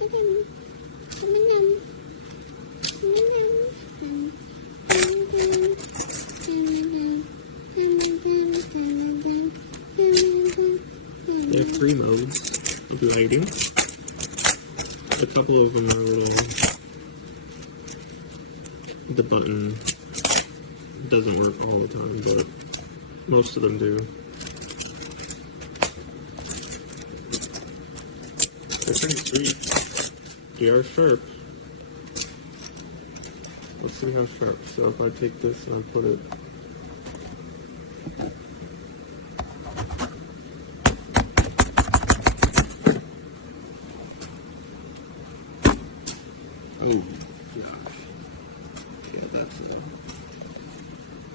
They have 3 modes of lighting. A couple of them are little. The button doesn't work all the time, but most of them do. They're pretty sweet. They are sharp. Let's see how sharp. So if I take this and I put it. Oh gosh. Yeah, that's it.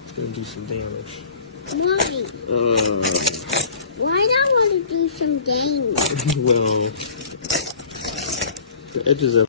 It's gonna do some damage. Mommy. Why not want to do some damage? Well, the edges of